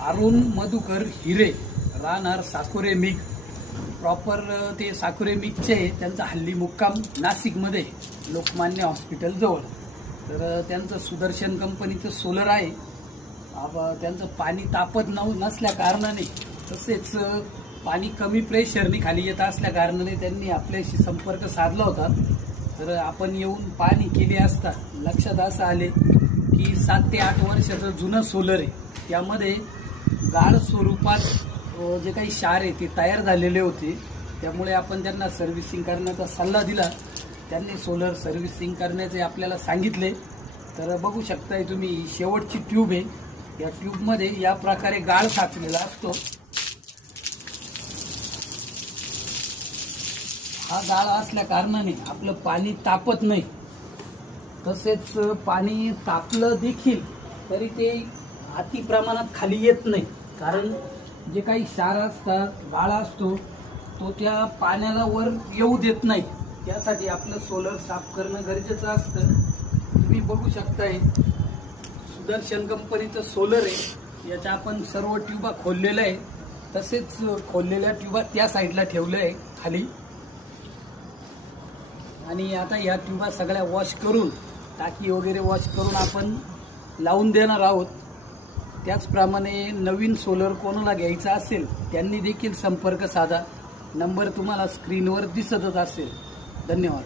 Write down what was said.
अरुण मधुकर हिरे, राहणार Sakore MiG, proper ते साकोरे मिगचे. त्यांचा हल्ली मुक्काम नाशिकमध्ये लोकमान्य हॉस्पिटल जवळ. तर त्यांचं सुदर्शन कंपनीचं सोलर आहे. त्यांचं पाणी तापत नसल्या कारणाने, तसेच पाणी कमी प्रेशरने खाली येत असल्या कारणाने त्यांनी आपल्याशी संपर्क साधला होता. तर आपण येऊन पाहणी केली असता लक्षात असं आले की 7 ते 8 वर्षाचं जुनं सोलर आहे. त्यामध्ये गाळ स्वरूपात जे काही क्षार आहे ते तयार झालेले होते. त्यामुळे आपण त्यांना सर्व्हिसिंग करण्याचा सल्ला दिला. त्यांनी सोलर सर्व्हिसिंग करण्याचे आपल्याला सांगितले. तर बघू शकताय तुम्ही, शेवटची ट्यूब आहे. या ट्यूबमध्ये या प्रकारे गाळ साचलेला असतो. हा गाळ असल्या कारणाने आपलं पाणी तापत नाही. तसेच पाणी तापलं देखील तरी ते अति प्रमाणात खाली येत नाही. कारण जे काही क्षार असतात, गाळ असतो तो त्या पाण्याला वर येऊ देत नाही. त्यासाठी आपलं सोलर साफ करणं गरजेचं असतं. तुम्ही बघू शकताय, सुदर्शन कंपनीचं सोलर आहे. याच्या आपण सर्व ट्यूबा खोललेल्या आहे. तसेच खोललेल्या ट्यूबा त्या साईडला ठेवल्या आहे खाली. आणि आता या ट्यूबा सगळ्या वॉश करून, टाकी वगैरे वॉश करून आपण लावून देणार आहोत. त्याचप्रमाणे नवीन सोलर कोणाला घ्यायचा असेल त्यांनी देखील संपर्क साधा. नंबर तुम्हाला स्क्रीनवर दिसतच असेल. धन्यवाद.